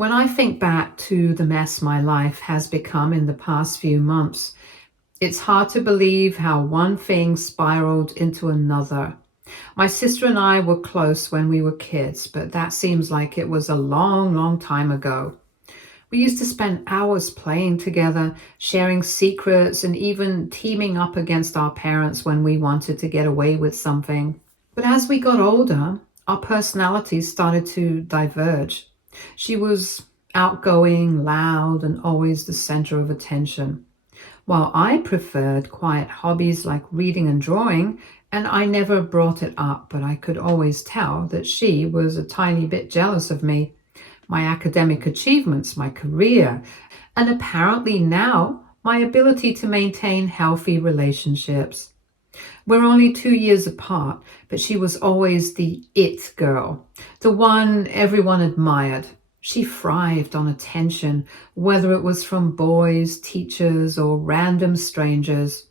When I think back to the mess my life has become in the past few months, it's hard to believe how one thing spiraled into another. My sister and I were close when we were kids, but that seems like it was a long, long time ago. We used to spend hours playing together, sharing secrets, and even teaming up against our parents when we wanted to get away with something. But as we got older, our personalities started to diverge. She was outgoing, loud, and always the center of attention, while I preferred quiet hobbies like reading and drawing, and I never brought it up, but I could always tell that she was a tiny bit jealous of me, my academic achievements, my career, and apparently now my ability to maintain healthy relationships. We're only 2 years apart, but she was always the it girl, the one everyone admired. She thrived on attention, whether it was from boys, teachers, or random strangers.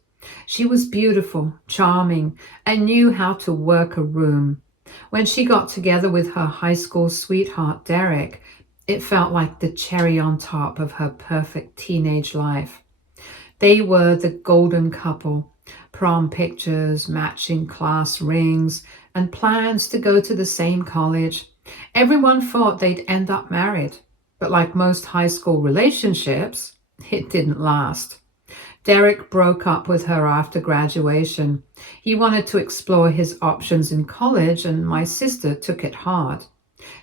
She was beautiful, charming, and knew how to work a room. When she got together with her high school sweetheart, Derek, it felt like the cherry on top of her perfect teenage life. They were the golden couple, prom pictures, matching class rings, and plans to go to the same college. Everyone thought they'd end up married, but like most high school relationships, it didn't last. Derek broke up with her after graduation. He wanted to explore his options in college, and my sister took it hard.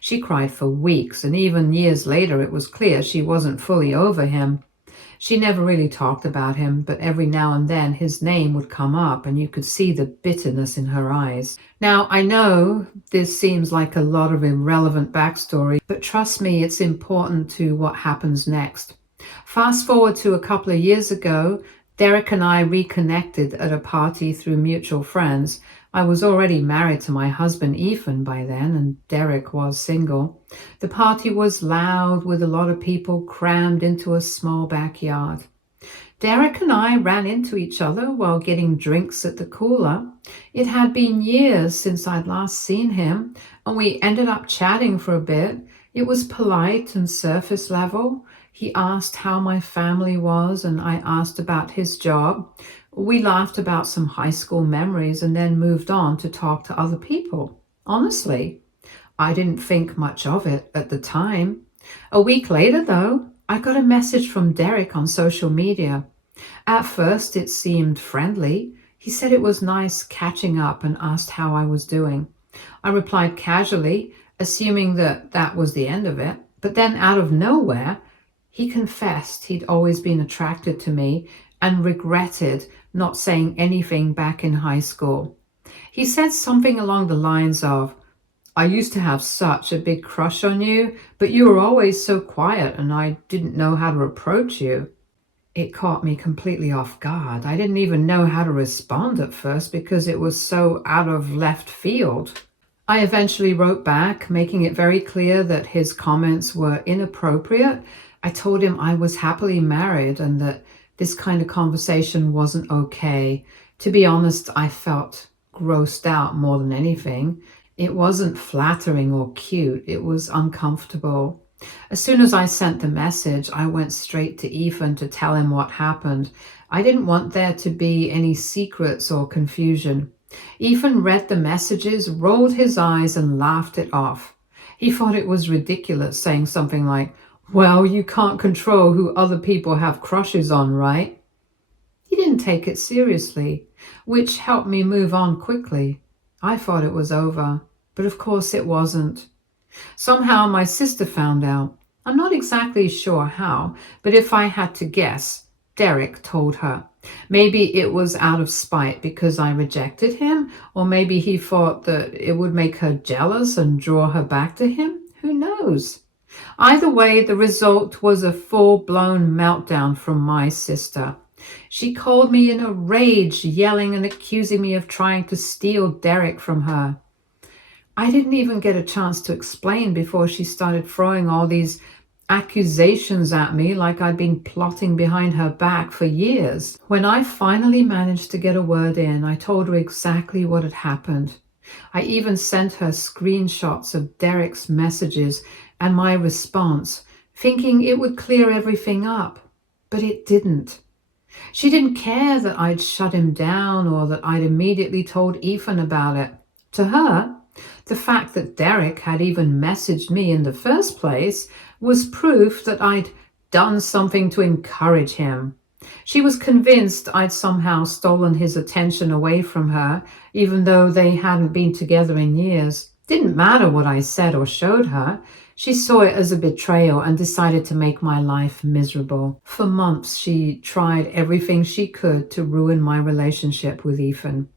She cried for weeks, and even years later it was clear she wasn't fully over him. She never really talked about him, but every now and then his name would come up and you could see the bitterness in her eyes. Now, I know this seems like a lot of irrelevant backstory, but trust me, it's important to what happens next. Fast forward to a couple of years ago, Derek and I reconnected at a party through mutual friends. I was already married to my husband Ethan by then, and Derek was single. The party was loud with a lot of people crammed into a small backyard. Derek and I ran into each other while getting drinks at the cooler. It had been years since I'd last seen him, and we ended up chatting for a bit. It was polite and surface level. He asked how my family was, and I asked about his job. We laughed about some high school memories and then moved on to talk to other people. Honestly, I didn't think much of it at the time. A week later, though, I got a message from Derek on social media. At first, it seemed friendly. He said it was nice catching up and asked how I was doing. I replied casually, assuming that that was the end of it. But then out of nowhere, he confessed he'd always been attracted to me and regretted not saying anything back in high school. He said something along the lines of, "I used to have such a big crush on you, but you were always so quiet and I didn't know how to approach you." It caught me completely off guard. I didn't even know how to respond at first because it was so out of left field. I eventually wrote back, making it very clear that his comments were inappropriate. I told him I was happily married and that this kind of conversation wasn't okay. To be honest, I felt grossed out more than anything. It wasn't flattering or cute. It was uncomfortable. As soon as I sent the message, I went straight to Ethan to tell him what happened. I didn't want there to be any secrets or confusion. Ethan read the messages, rolled his eyes, and laughed it off. He thought it was ridiculous, saying something like, "Well, you can't control who other people have crushes on, right?" He didn't take it seriously, which helped me move on quickly. I thought it was over, but of course it wasn't. Somehow my sister found out. I'm not exactly sure how, but if I had to guess, Derek told her. Maybe it was out of spite because I rejected him, or maybe he thought that it would make her jealous and draw her back to him. Who knows? Either way, the result was a full-blown meltdown from my sister. She called me in a rage, yelling and accusing me of trying to steal Derek from her. I didn't even get a chance to explain before she started throwing all these accusations at me like I'd been plotting behind her back for years. When I finally managed to get a word in, I told her exactly what had happened. I even sent her screenshots of Derek's messages and my response, thinking it would clear everything up. But it didn't. She didn't care that I'd shut him down or that I'd immediately told Ethan about it. To her, the fact that Derek had even messaged me in the first place was proof that I'd done something to encourage him. She was convinced I'd somehow stolen his attention away from her, even though they hadn't been together in years. Didn't matter what I said or showed her. She saw it as a betrayal and decided to make my life miserable. For months, she tried everything she could to ruin my relationship with Ethan.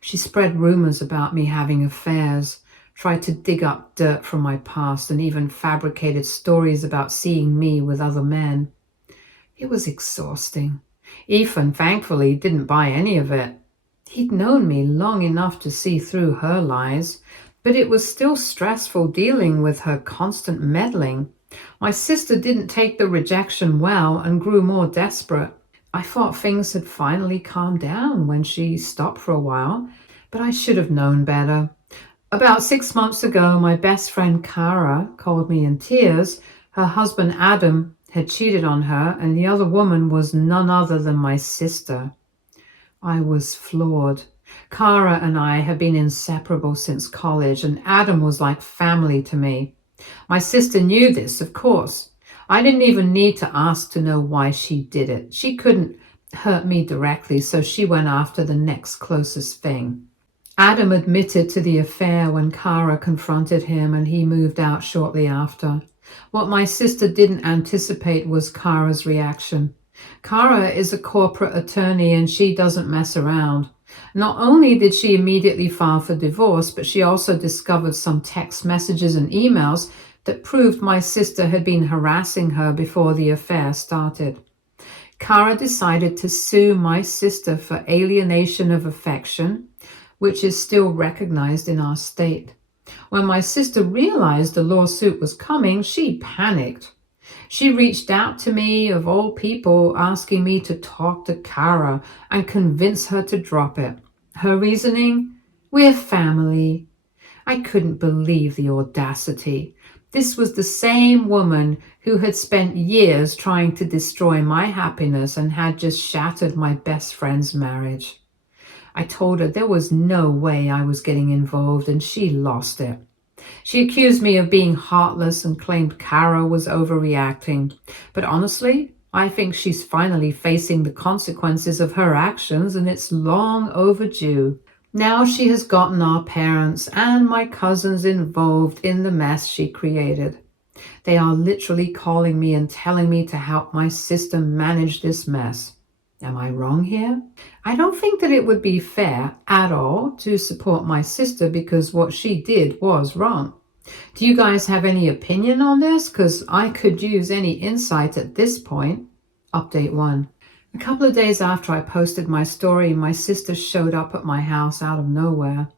She spread rumors about me having affairs, tried to dig up dirt from my past, and even fabricated stories about seeing me with other men. It was exhausting. Ethan, thankfully, didn't buy any of it. He'd known me long enough to see through her lies, but it was still stressful dealing with her constant meddling. My sister didn't take the rejection well and grew more desperate. I thought things had finally calmed down when she stopped for a while, but I should have known better. About 6 months ago, my best friend Kara called me in tears. Her husband Adam had cheated on her, and the other woman was none other than my sister. I was floored. Kara and I had been inseparable since college, and Adam was like family to me. My sister knew this, of course. I didn't even need to ask to know why she did it. She couldn't hurt me directly, so she went after the next closest thing. Adam admitted to the affair when Kara confronted him, and he moved out shortly after. What my sister didn't anticipate was Kara's reaction. Kara is a corporate attorney and she doesn't mess around. Not only did she immediately file for divorce, but she also discovered some text messages and emails that proved my sister had been harassing her before the affair started. Kara decided to sue my sister for alienation of affection, which is still recognized in our state. When my sister realized the lawsuit was coming, she panicked. She reached out to me, of all people, asking me to talk to Kara and convince her to drop it. Her reasoning? We're family. I couldn't believe the audacity. This was the same woman who had spent years trying to destroy my happiness and had just shattered my best friend's marriage. I told her there was no way I was getting involved, and she lost it. She accused me of being heartless and claimed Kara was overreacting. But honestly, I think she's finally facing the consequences of her actions, and it's long overdue. Now she has gotten our parents and my cousins involved in the mess she created. They are literally calling me and telling me to help my sister manage this mess. Am I wrong here? I don't think that it would be fair at all to support my sister because what she did was wrong. Do you guys have any opinion on this? Because I could use any insight at this point. Update 1. A couple of days after I posted my story, my sister showed up at my house out of nowhere.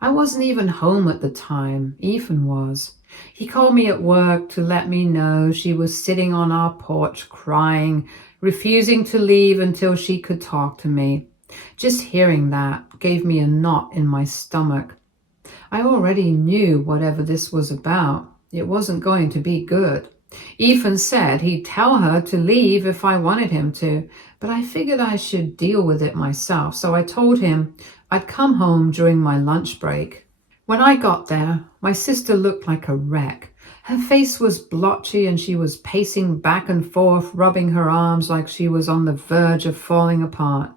I wasn't even home at the time. Ethan was. He called me at work to let me know she was sitting on our porch crying, refusing to leave until she could talk to me. Just hearing that gave me a knot in my stomach. I already knew whatever this was about. It wasn't going to be good. Ethan said he'd tell her to leave if I wanted him to, but I figured I should deal with it myself, so I told him I'd come home during my lunch break. When I got there, my sister looked like a wreck. Her face was blotchy and she was pacing back and forth, rubbing her arms like she was on the verge of falling apart.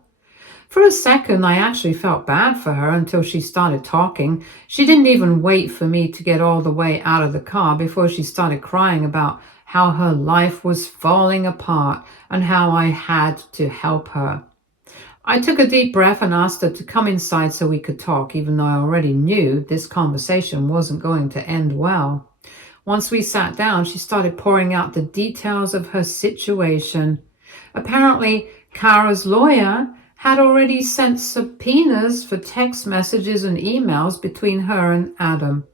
For a second, I actually felt bad for her until she started talking. She didn't even wait for me to get all the way out of the car before she started crying about how her life was falling apart and how I had to help her. I took a deep breath and asked her to come inside so we could talk, even though I already knew this conversation wasn't going to end well. Once we sat down, she started pouring out the details of her situation. Apparently, Kara's lawyer had already sent subpoenas for text messages and emails between her and Adam,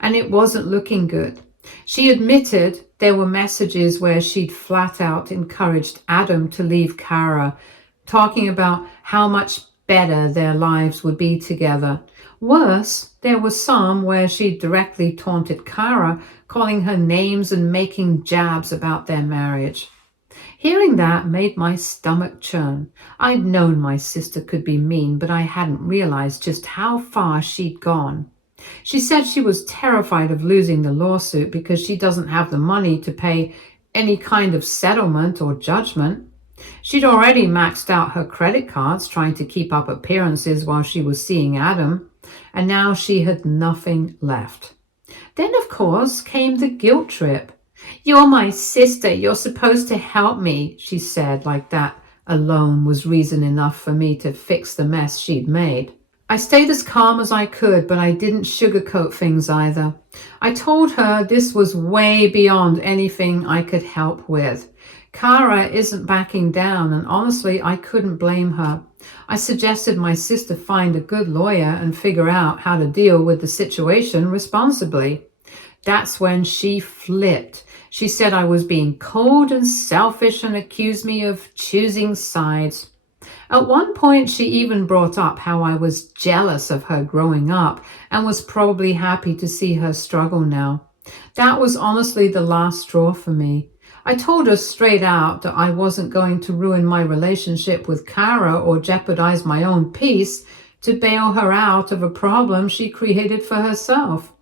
and it wasn't looking good. She admitted there were messages where she'd flat out encouraged Adam to leave Kara, talking about how much better their lives would be together. Worse, there were some where she directly taunted Kara, calling her names and making jabs about their marriage. Hearing that made my stomach churn. I'd known my sister could be mean, but I hadn't realized just how far she'd gone. She said she was terrified of losing the lawsuit because she doesn't have the money to pay any kind of settlement or judgment. She'd already maxed out her credit cards trying to keep up appearances while she was seeing Adam, and now she had nothing left. Then, of course, came the guilt trip. "You're my sister. You're supposed to help me," she said, like that alone was reason enough for me to fix the mess she'd made. I stayed as calm as I could, but I didn't sugarcoat things either. I told her this was way beyond anything I could help with. Kara isn't backing down, and honestly, I couldn't blame her. I suggested my sister find a good lawyer and figure out how to deal with the situation responsibly. That's when she flipped. She said I was being cold and selfish and accused me of choosing sides. At one point, she even brought up how I was jealous of her growing up and was probably happy to see her struggle now. That was honestly the last straw for me. I told her straight out that I wasn't going to ruin my relationship with Kara or jeopardize my own peace to bail her out of a problem she created for herself.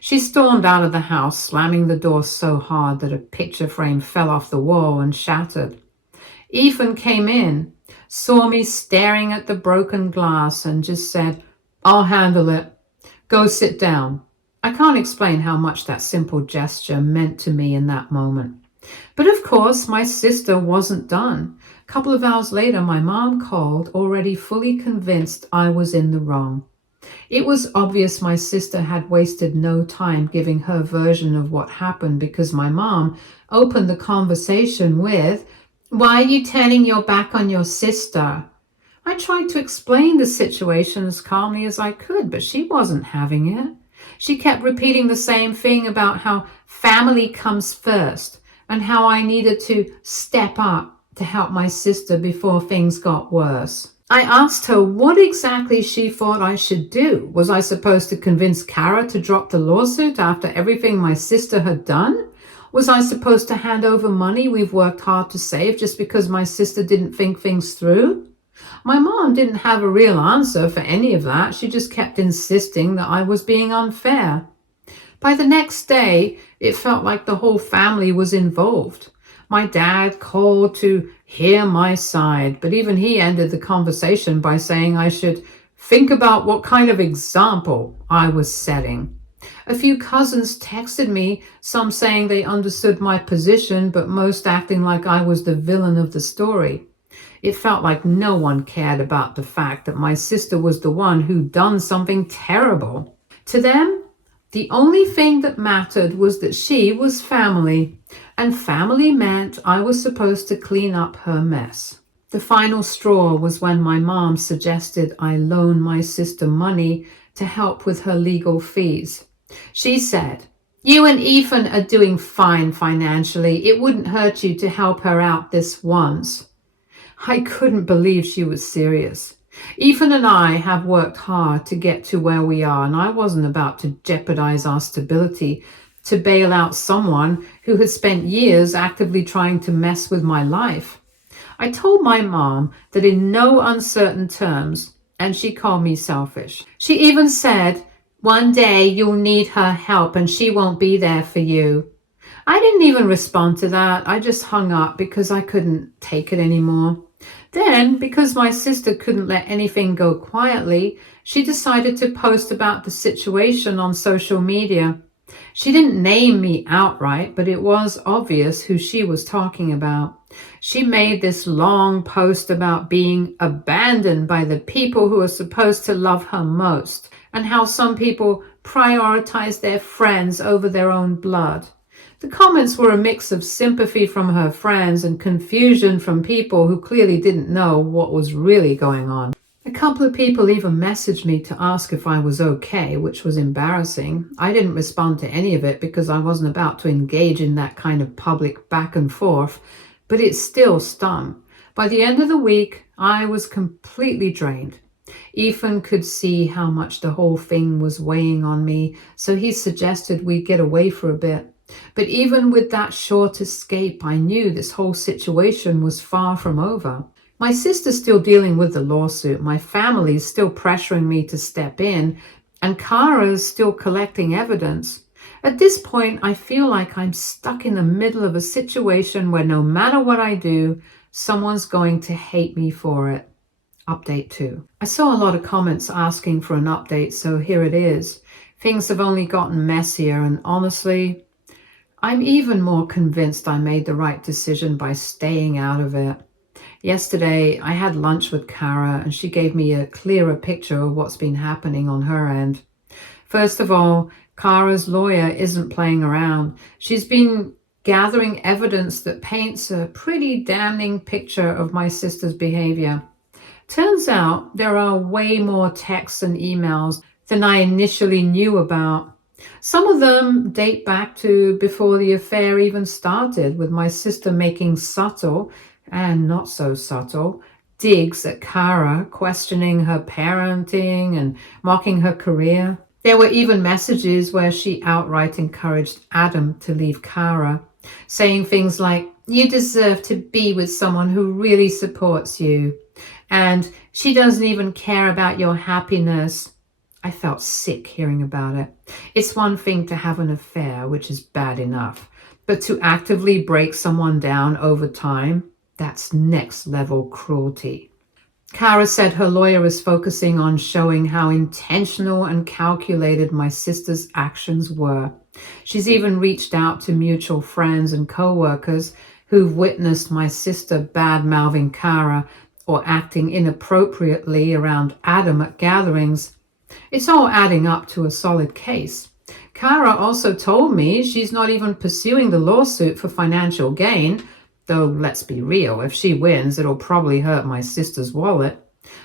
She stormed out of the house, slamming the door so hard that a picture frame fell off the wall and shattered. Ethan came in, saw me staring at the broken glass, and just said, "I'll handle it. Go sit down." I can't explain how much that simple gesture meant to me in that moment. But of course, my sister wasn't done. A couple of hours later, my mom called, already fully convinced I was in the wrong. It was obvious my sister had wasted no time giving her version of what happened because my mom opened the conversation with, "Why are you turning your back on your sister?" I tried to explain the situation as calmly as I could, but she wasn't having it. She kept repeating the same thing about how family comes first and how I needed to step up to help my sister before things got worse. I asked her what exactly she thought I should do. Was I supposed to convince Kara to drop the lawsuit after everything my sister had done? Was I supposed to hand over money we've worked hard to save just because my sister didn't think things through? My mom didn't have a real answer for any of that. She just kept insisting that I was being unfair. By the next day, it felt like the whole family was involved. My dad called to hear my side, but even he ended the conversation by saying I should think about what kind of example I was setting. A few cousins texted me, some saying they understood my position, but most acting like I was the villain of the story. It felt like no one cared about the fact that my sister was the one who'd done something terrible. To them, the only thing that mattered was that she was family, and family meant I was supposed to clean up her mess. The final straw was when my mom suggested I loan my sister money to help with her legal fees. She said, "You and Ethan are doing fine financially. It wouldn't hurt you to help her out this once." I couldn't believe she was serious. Ethan and I have worked hard to get to where we are, and I wasn't about to jeopardize our stability to bail out someone who had spent years actively trying to mess with my life. I told my mom that in no uncertain terms, and she called me selfish. She even said, "One day you'll need her help and she won't be there for you." I didn't even respond to that. I just hung up because I couldn't take it anymore. Then, because my sister couldn't let anything go quietly, she decided to post about the situation on social media. She didn't name me outright, but it was obvious who she was talking about. She made this long post about being abandoned by the people who are supposed to love her most, and how some people prioritize their friends over their own blood. The comments were a mix of sympathy from her friends and confusion from people who clearly didn't know what was really going on. A couple of people even messaged me to ask if I was okay, which was embarrassing. I didn't respond to any of it because I wasn't about to engage in that kind of public back and forth, but it still stung. By the end of the week, I was completely drained. Ethan could see how much the whole thing was weighing on me, so he suggested we get away for a bit. But even with that short escape, I knew this whole situation was far from over. My sister's still dealing with the lawsuit, my family's still pressuring me to step in, and Kara's still collecting evidence. At this point, I feel like I'm stuck in the middle of a situation where no matter what I do, someone's going to hate me for it. Update 2. I saw a lot of comments asking for an update, so here it is. Things have only gotten messier, and honestly, I'm even more convinced I made the right decision by staying out of it. Yesterday, I had lunch with Kara, and she gave me a clearer picture of what's been happening on her end. First of all, Kara's lawyer isn't playing around. She's been gathering evidence that paints a pretty damning picture of my sister's behavior. Turns out there are way more texts and emails than I initially knew about. Some of them date back to before the affair even started, with my sister making subtle and not so subtle digs at Kara, questioning her parenting and mocking her career. There were even messages where she outright encouraged Adam to leave Kara, saying things like, "You deserve to be with someone who really supports you," and "She doesn't even care about your happiness." I felt sick hearing about it. It's one thing to have an affair, which is bad enough, but to actively break someone down over time, that's next level cruelty. Kara said her lawyer is focusing on showing how intentional and calculated my sister's actions were. She's even reached out to mutual friends and co-workers who've witnessed my sister bad-mouthing Kara or acting inappropriately around Adam at gatherings. It's all adding up to a solid case. Kara also told me she's not even pursuing the lawsuit for financial gain, though let's be real, if she wins, it'll probably hurt my sister's wallet.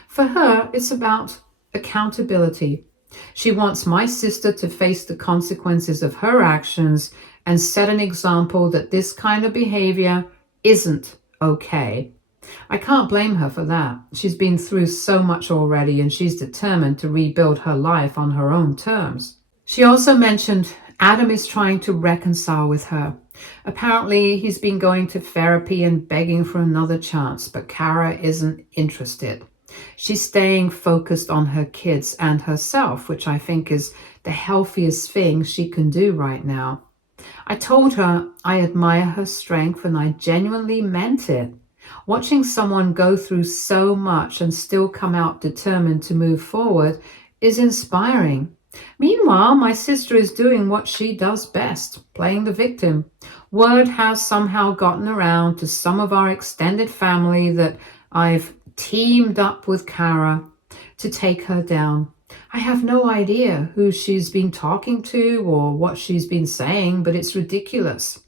For her, it's about accountability. She wants my sister to face the consequences of her actions and set an example that this kind of behavior isn't okay. I can't blame her for that. She's been through so much already, and she's determined to rebuild her life on her own terms. She also mentioned Adam is trying to reconcile with her. Apparently, he's been going to therapy and begging for another chance, but Kara isn't interested. She's staying focused on her kids and herself, which I think is the healthiest thing she can do right now. I told her I admire her strength, and I genuinely meant it. Watching someone go through so much and still come out determined to move forward is inspiring. Meanwhile, my sister is doing what she does best, playing the victim. Word has somehow gotten around to some of our extended family that I've teamed up with Kara to take her down. I have no idea who she's been talking to or what she's been saying, but it's ridiculous.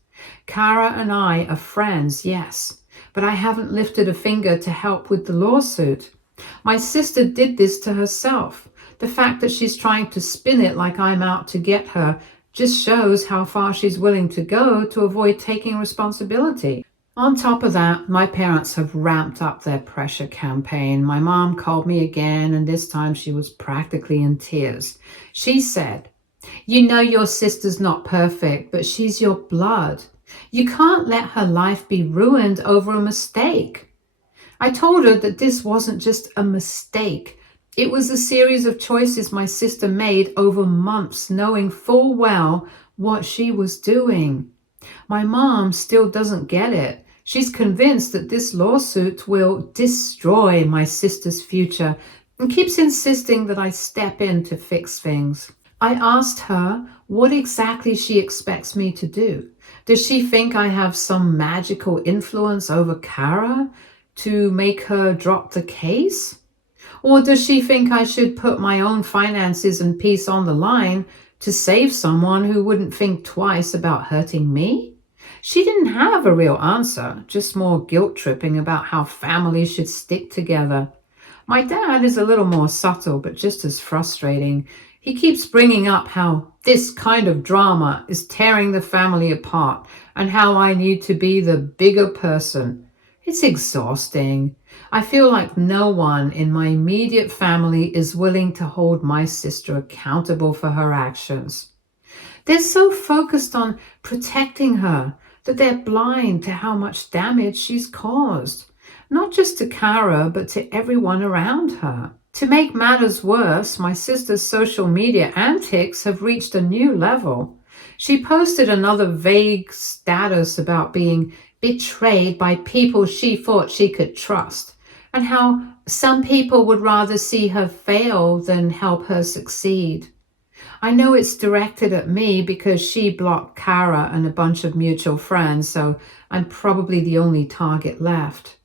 Kara and I are friends, yes, but I haven't lifted a finger to help with the lawsuit. My sister did this to herself. The fact that she's trying to spin it like I'm out to get her just shows how far she's willing to go to avoid taking responsibility. On top of that, my parents have ramped up their pressure campaign. My mom called me again, and this time she was practically in tears. She said, "You know your sister's not perfect, but she's your blood. You can't let her life be ruined over a mistake." I told her that this wasn't just a mistake. It was a series of choices my sister made over months, knowing full well what she was doing. My mom still doesn't get it. She's convinced that this lawsuit will destroy my sister's future and keeps insisting that I step in to fix things. I asked her what exactly she expects me to do. Does she think I have some magical influence over Kara to make her drop the case? Or does she think I should put my own finances and peace on the line to save someone who wouldn't think twice about hurting me? She didn't have a real answer, just more guilt-tripping about how families should stick together. My dad is a little more subtle, but just as frustrating. He keeps bringing up how this kind of drama is tearing the family apart and how I need to be the bigger person. It's exhausting. I feel like no one in my immediate family is willing to hold my sister accountable for her actions. They're so focused on protecting her that they're blind to how much damage she's caused, not just to Kara, but to everyone around her. To make matters worse, my sister's social media antics have reached a new level. She posted another vague status about being betrayed by people she thought she could trust, and how some people would rather see her fail than help her succeed. I know it's directed at me because she blocked Kara and a bunch of mutual friends, so I'm probably the only target left.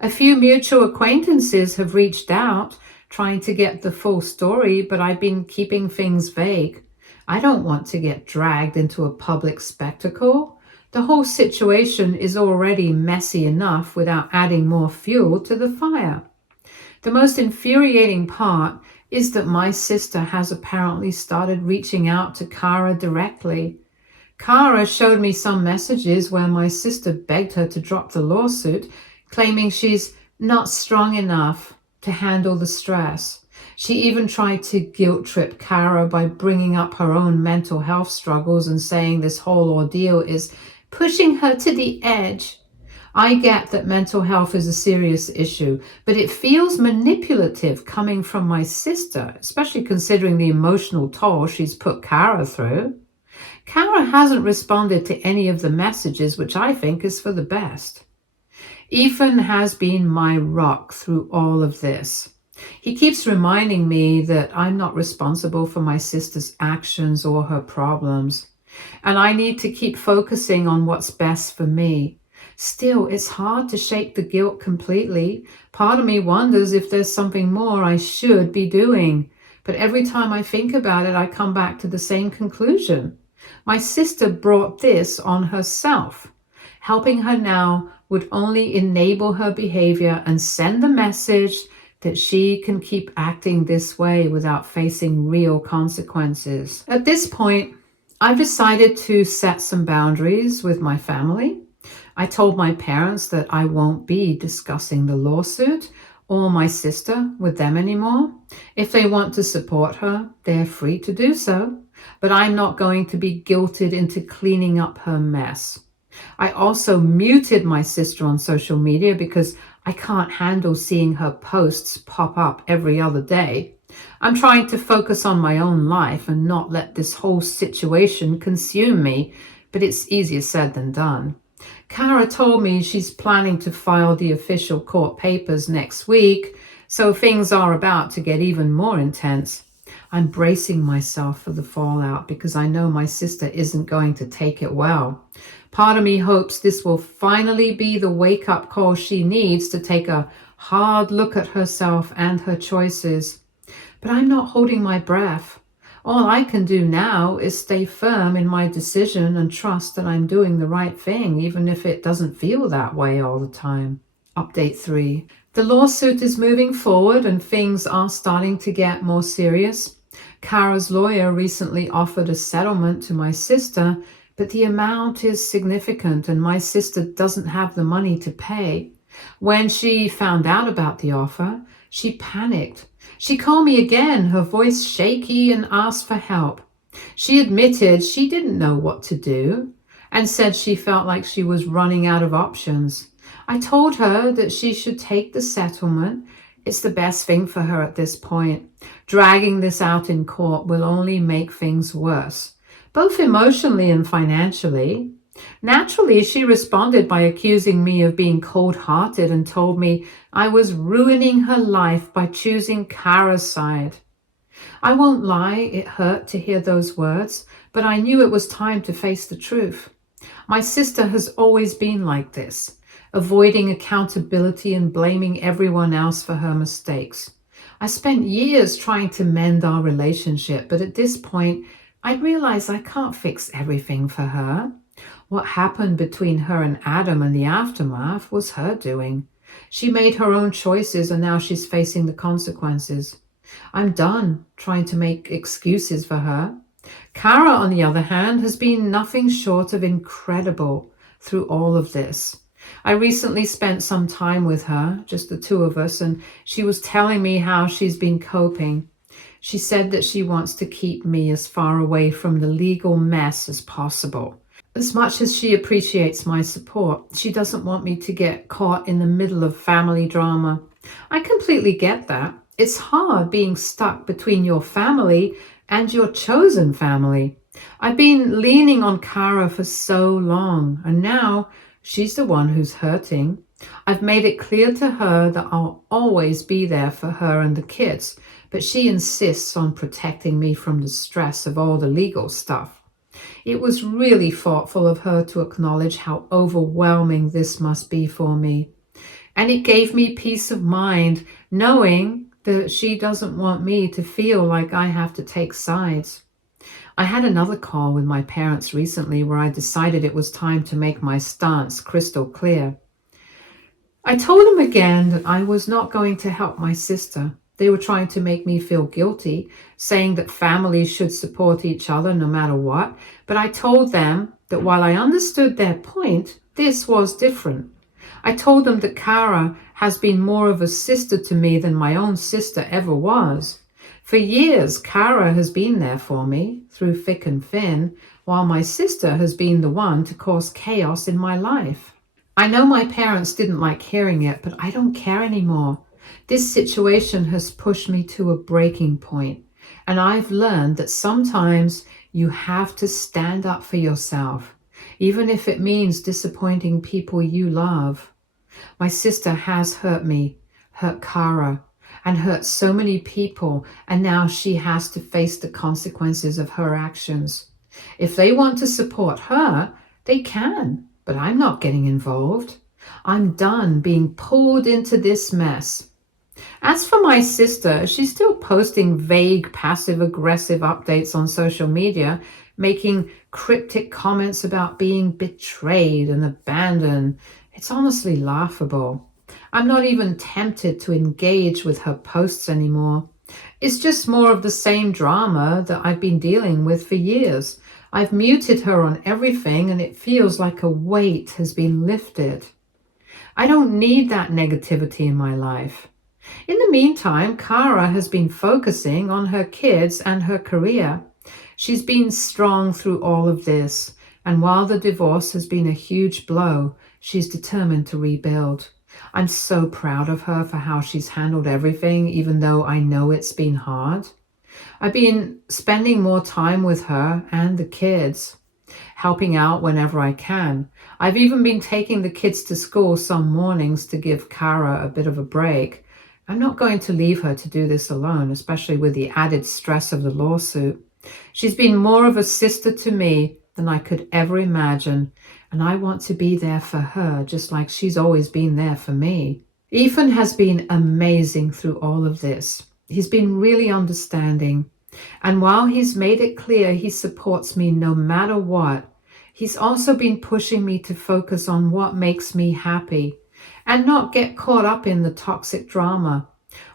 A few mutual acquaintances have reached out, trying to get the full story, but I've been keeping things vague. I don't want to get dragged into a public spectacle. The whole situation is already messy enough without adding more fuel to the fire. The most infuriating part is that my sister has apparently started reaching out to Kara directly. Kara showed me some messages where my sister begged her to drop the lawsuit, claiming she's not strong enough to handle the stress. She even tried to guilt trip Kara by bringing up her own mental health struggles and saying this whole ordeal is pushing her to the edge. I get that mental health is a serious issue, but it feels manipulative coming from my sister, especially considering the emotional toll she's put Kara through. Kara hasn't responded to any of the messages, which I think is for the best. Ethan has been my rock through all of this. He keeps reminding me that I'm not responsible for my sister's actions or her problems, and I need to keep focusing on what's best for me. Still, it's hard to shake the guilt completely. Part of me wonders if there's something more I should be doing. But every time I think about it, I come back to the same conclusion. My sister brought this on herself. Helping her now would only enable her behavior and send the message that she can keep acting this way without facing real consequences. At this point, I've decided to set some boundaries with my family. I told my parents that I won't be discussing the lawsuit or my sister with them anymore. If they want to support her, they're free to do so, but I'm not going to be guilted into cleaning up her mess. I also muted my sister on social media because I can't handle seeing her posts pop up every other day. I'm trying to focus on my own life and not let this whole situation consume me, but it's easier said than done. Kara told me she's planning to file the official court papers next week, so things are about to get even more intense. I'm bracing myself for the fallout because I know my sister isn't going to take it well. Part of me hopes this will finally be the wake-up call she needs to take a hard look at herself and her choices. But I'm not holding my breath. All I can do now is stay firm in my decision and trust that I'm doing the right thing, even if it doesn't feel that way all the time. Update 3. The lawsuit is moving forward and things are starting to get more serious. Kara's lawyer recently offered a settlement to my sister, but the amount is significant and my sister doesn't have the money to pay. When she found out about the offer, she panicked. She called me again, her voice shaky, and asked for help. She admitted she didn't know what to do and said she felt like she was running out of options. I told her that she should take the settlement. It's the best thing for her at this point. Dragging this out in court will only make things worse, both emotionally and financially. Naturally, she responded by accusing me of being cold-hearted and told me I was ruining her life by choosing Kara's side. I won't lie, it hurt to hear those words, but I knew it was time to face the truth. My sister has always been like this, avoiding accountability and blaming everyone else for her mistakes. I spent years trying to mend our relationship, but at this point, I realized I can't fix everything for her. What happened between her and Adam in the aftermath was her doing. She made her own choices and now she's facing the consequences. I'm done trying to make excuses for her. Kara, on the other hand, has been nothing short of incredible through all of this. I recently spent some time with her, just the two of us, and she was telling me how she's been coping. She said that she wants to keep me as far away from the legal mess as possible. As much as she appreciates my support, she doesn't want me to get caught in the middle of family drama. I completely get that. It's hard being stuck between your family and your chosen family. I've been leaning on Kara for so long, and now she's the one who's hurting. I've made it clear to her that I'll always be there for her and the kids, but she insists on protecting me from the stress of all the legal stuff. It was really thoughtful of her to acknowledge how overwhelming this must be for me. And it gave me peace of mind knowing that she doesn't want me to feel like I have to take sides. I had another call with my parents recently where I decided it was time to make my stance crystal clear. I told them again that I was not going to help my sister. They were trying to make me feel guilty, saying that families should support each other no matter what. But I told them that while I understood their point, this was different. I told them that Kara has been more of a sister to me than my own sister ever was. For years, Kara has been there for me, through thick and thin, while my sister has been the one to cause chaos in my life. I know my parents didn't like hearing it, but I don't care anymore. This situation has pushed me to a breaking point, and I've learned that sometimes you have to stand up for yourself, even if it means disappointing people you love. My sister has hurt me, hurt Kara, and hurt so many people, and now she has to face the consequences of her actions. If they want to support her, they can, but I'm not getting involved. I'm done being pulled into this mess. As for my sister, she's still posting vague, passive-aggressive updates on social media, making cryptic comments about being betrayed and abandoned. It's honestly laughable. I'm not even tempted to engage with her posts anymore. It's just more of the same drama that I've been dealing with for years. I've muted her on everything, and it feels like a weight has been lifted. I don't need that negativity in my life. In the meantime, Kara has been focusing on her kids and her career. She's been strong through all of this, and while the divorce has been a huge blow, she's determined to rebuild. I'm so proud of her for how she's handled everything, even though I know it's been hard. I've been spending more time with her and the kids, helping out whenever I can. I've even been taking the kids to school some mornings to give Kara a bit of a break. I'm not going to leave her to do this alone, especially with the added stress of the lawsuit. She's been more of a sister to me than I could ever imagine, and I want to be there for her just like she's always been there for me. Ethan has been amazing through all of this. He's been really understanding, and while he's made it clear he supports me no matter what, he's also been pushing me to focus on what makes me happy and not get caught up in the toxic drama.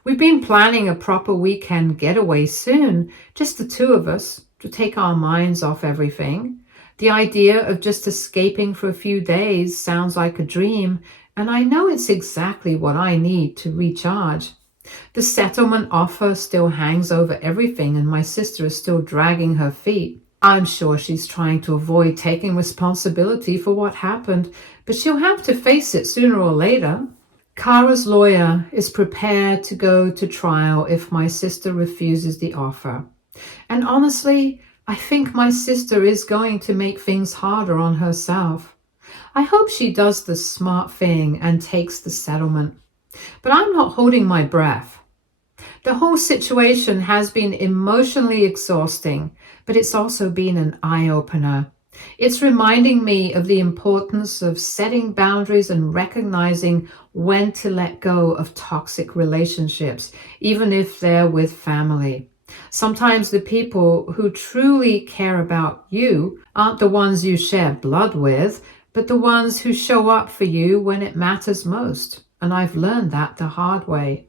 We've been planning a proper weekend getaway soon, just the two of us, to take our minds off everything. The idea of just escaping for a few days sounds like a dream, and I know it's exactly what I need to recharge. The settlement offer still hangs over everything, and my sister is still dragging her feet. I'm sure she's trying to avoid taking responsibility for what happened, but she'll have to face it sooner or later. Kara's lawyer is prepared to go to trial if my sister refuses the offer. And honestly, I think my sister is going to make things harder on herself. I hope she does the smart thing and takes the settlement. But I'm not holding my breath. The whole situation has been emotionally exhausting, but it's also been an eye-opener. It's reminding me of the importance of setting boundaries and recognizing when to let go of toxic relationships, even if they're with family. Sometimes the people who truly care about you aren't the ones you share blood with, but the ones who show up for you when it matters most. And I've learned that the hard way.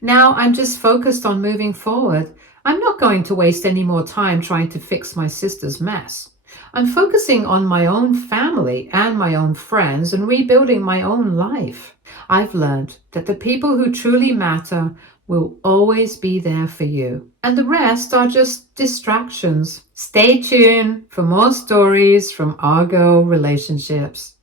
Now I'm just focused on moving forward. I'm not going to waste any more time trying to fix my sister's mess. I'm focusing on my own family and my own friends and rebuilding my own life. I've learned that the people who truly matter will always be there for you, and the rest are just distractions. Stay tuned for more stories from Argo relationships.